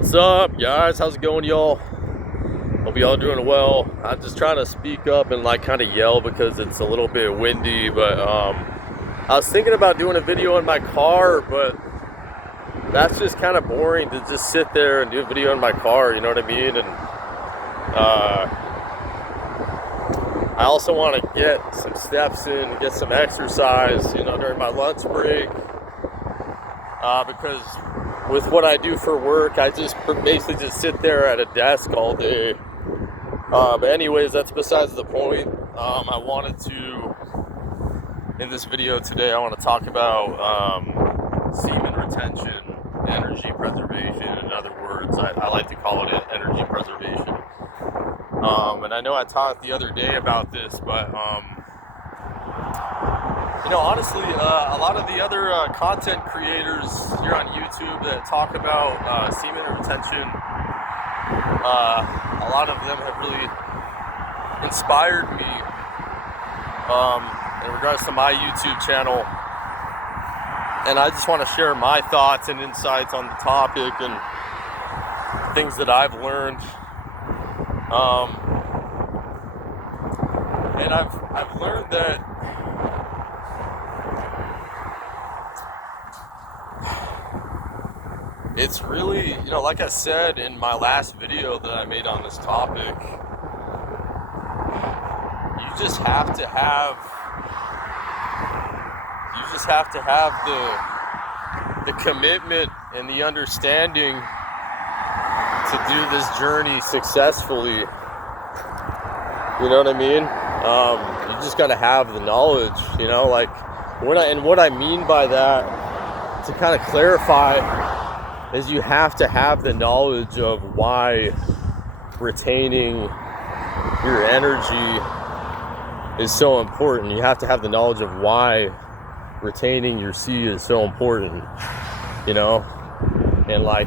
What's up, guys? How's it going, y'all? Hope y'all doing well. I'm just trying to speak up and kind of yell because it's a little bit windy, but I was thinking about doing a video in my car, but that's just kind of boring to just sit there and do a video in my car, you know what I mean? And I also want to get some steps in, get some exercise, during my lunch break, because with what I do for work, I just basically just sit there at a desk all day. But anyways, that's besides the point. I wanted to, in this video today, I want to talk about semen retention, energy preservation. In other words, I like to call it energy preservation. And I know I talked the other day about this, but honestly, a lot of the other content creators here on YouTube that talk about semen retention, a lot of them have really inspired me in regards to my YouTube channel. And I just want to share my thoughts and insights on the topic and things that I've learned. And I've learned that it's really, like I said in my last video that I made on this topic, you just have to have the commitment and the understanding to do this journey successfully. You know what I mean? You just got to have the knowledge, what I mean by that, to kind of clarify, is you have to have the knowledge of why retaining your energy is so important. You have to have the knowledge of why retaining your C is so important, and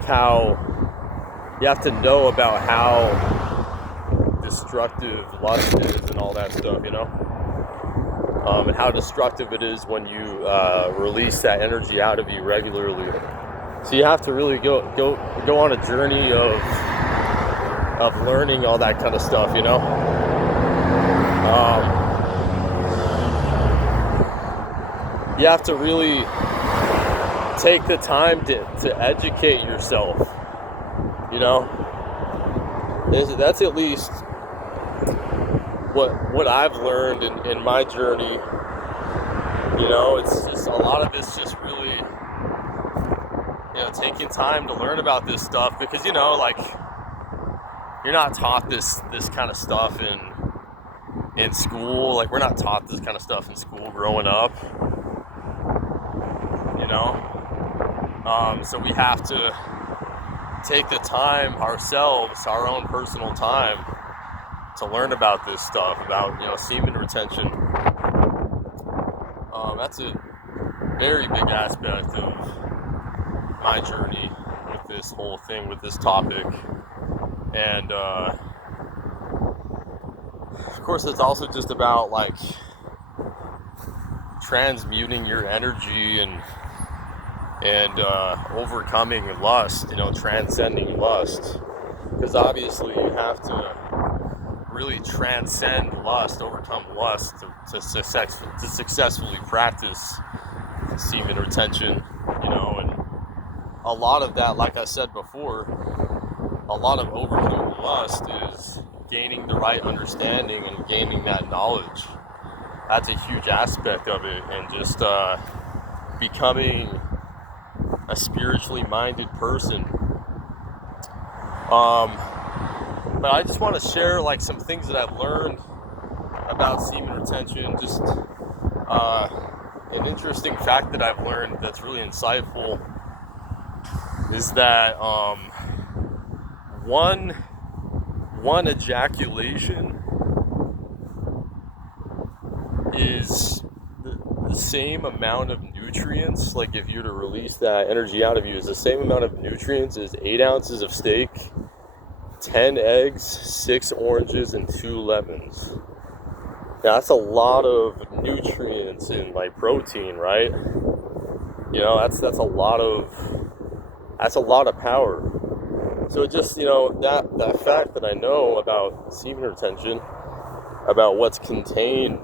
how you have to know about how destructive lust is and all that stuff, and how destructive it is when you release that energy out of you regularly. So you have to really go on a journey of learning all that kind of stuff, You have to really take the time to educate yourself, That's at least what I've learned in my journey. It's just a lot of it's just really taking time to learn about this stuff, because you're not taught this kind of stuff in school. We're not taught this kind of stuff in school growing up, so we have to take the time ourselves, our own personal time, to learn about this stuff, about semen retention. That's a very big aspect of my journey with this whole thing, with this topic. And of course, it's also just about transmuting your energy and overcoming lust, transcending lust, because obviously you have to really transcend lust, overcome lust to successfully practice semen retention, and a lot of that, like I said before, a lot of overcoming lust is gaining the right understanding and gaining that knowledge. That's a huge aspect of it, and just becoming a spiritually minded person. But I just want to share some things that I've learned about semen retention. Just an interesting fact that I've learned that's really insightful is that one ejaculation is the same amount of nutrients. If you're to release that energy out of you, is the same amount of nutrients as 8 ounces of steak, 10 eggs, 6 oranges, and 2 lemons. Now, that's a lot of nutrients and protein, right? That's a lot of power. So just, that fact that I know about semen retention, about what's contained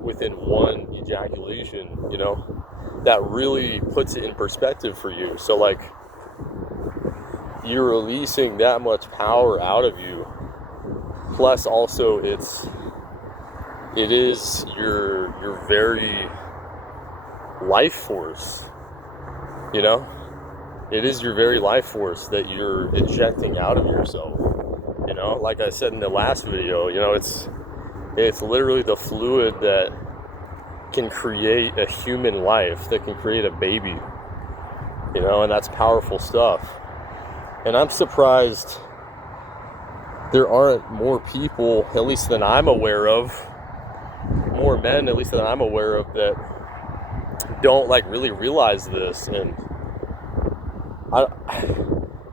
within one ejaculation, that really puts it in perspective for you. So like, you're releasing that much power out of you, plus also it is your very life force, it is your very life force that you're ejecting out of yourself. Like I said in the last video, it's literally the fluid that can create a human life, that can create a baby, and that's powerful stuff. And I'm surprised there aren't more people, at least than I'm aware of, more men, at least than I'm aware of, that don't like really realize this. And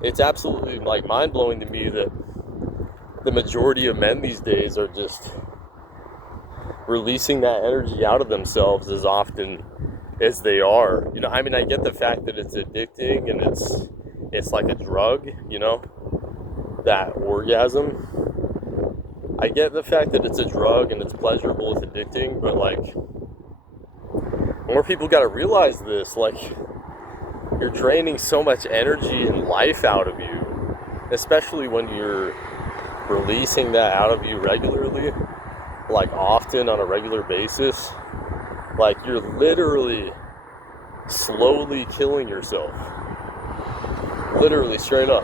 it's absolutely like mind-blowing to me that the majority of men these days are just releasing that energy out of themselves as often as they are. I get the fact that it's addicting and it's like a drug, that orgasm. I get the fact that it's a drug and it's pleasurable, it's addicting, but like, more people got to realize this. Like, you're draining so much energy and life out of you, especially when you're releasing that out of you regularly, like often on a regular basis. Like, you're literally slowly killing yourself. Literally, straight up.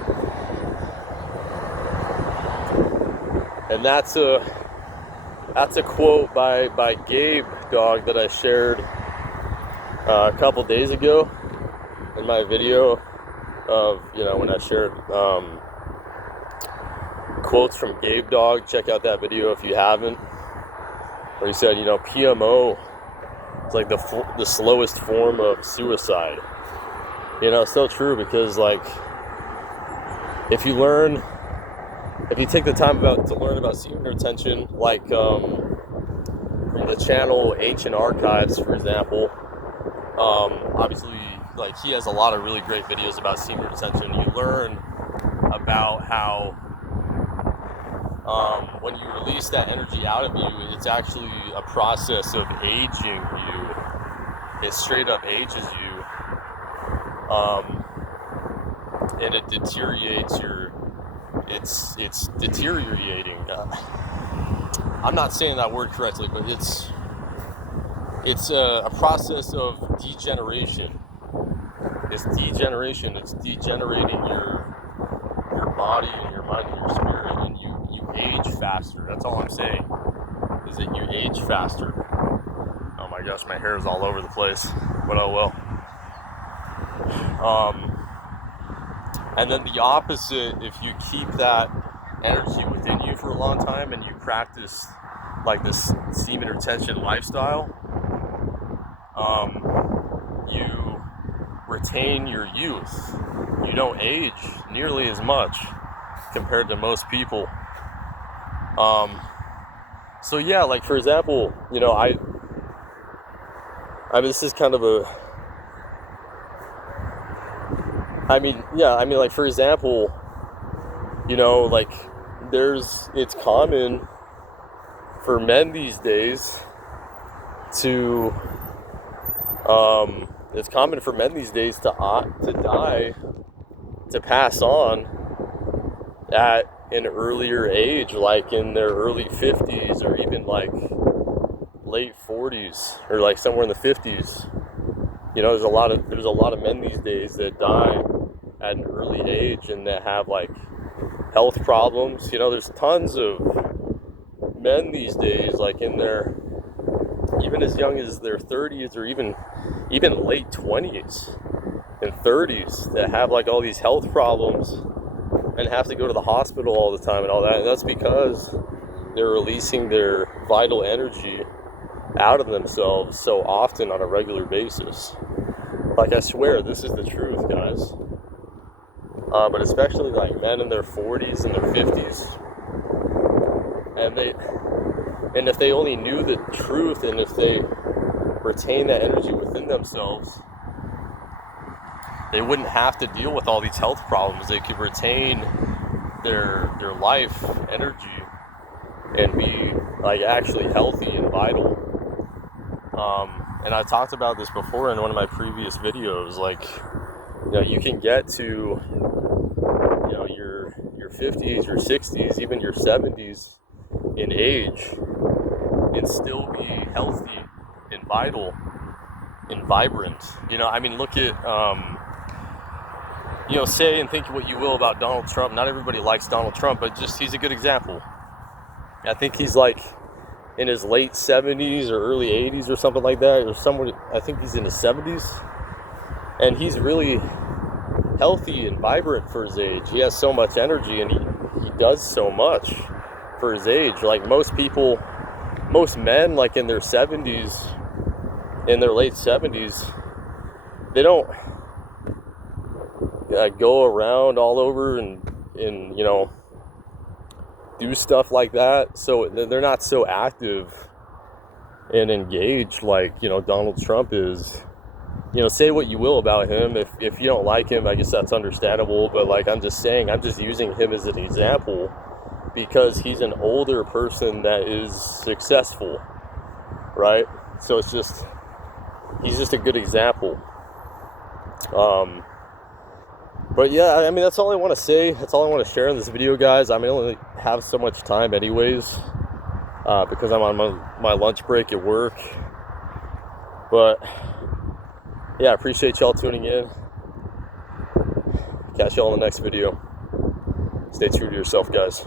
And that's a quote by Gabe Dog that I shared a couple days ago in my video of, when I shared quotes from Gabe Dog. Check out that video if you haven't. Where he said, PMO is like the slowest form of suicide. It's so true, because like, if you take the time to learn about semen retention, like from the channel Ancient Archives, for example, obviously, like, he has a lot of really great videos about semen retention. You learn about how when you release that energy out of you, it's actually a process of aging you. It straight up ages you, and it deteriorates it's deteriorating. I'm not saying that word correctly, but it's a process of degeneration. It's degeneration. It's degenerating your body and your mind and your spirit, and you age faster. That's all I'm saying, is that you age faster. Oh my gosh, my hair is all over the place, but oh well. And then the opposite, if you keep that energy within you for a long time and you practice like this semen retention lifestyle, you retain your youth. You don't age nearly as much compared to most people. So yeah, like, for example, I mean, this is kind of like, for example, like, it's common for men these days to die, to pass on at an earlier age, like in their early 50s, or even like late 40s, or like somewhere in the 50s. There's a lot of men these days that die at an early age and that have like health problems. There's tons of men these days, like in their, even as young as their 30s, or even late 20s and 30s, that have like all these health problems and have to go to the hospital all the time and all that. And that's because they're releasing their vital energy out of themselves so often on a regular basis. Like, I swear, this is the truth, guys. But especially like men in their 40s and their 50s, and if they only knew the truth, and if they retain that energy within themselves, they wouldn't have to deal with all these health problems. They could retain their life energy and be like actually healthy and vital. And I talked about this before in one of my previous videos. Like, you know, you can get to, you know, your 50s, your 60s, even your 70s in age, and still be healthy and vital and vibrant. You know, I mean, look at, you know, say and think what you will about Donald Trump. Not everybody likes Donald Trump, but just he's a good example. I think he's like in his late 70s or early 80s or something like that, or somewhere. I think he's in his 70s, and he's really healthy and vibrant for his age. He has so much energy, and he does so much for his age. Like most people, most men, like in their 70s, in their late 70s, they don't go around all over and you know, do stuff like that. So they're not so active and engaged like, you know, Donald Trump is. You know, say what you will about him. If you don't like him, I guess that's understandable. But like I'm just saying, I'm just using him as an example because he's an older person that is successful, right? So it's just, he's just a good example. But yeah, I mean, that's all I want to say. That's all I want to share in this video, guys. I mean, I only have so much time anyways, because I'm on my lunch break at work. But yeah, I appreciate y'all tuning in. Catch y'all in the next video. Stay true to yourself, guys.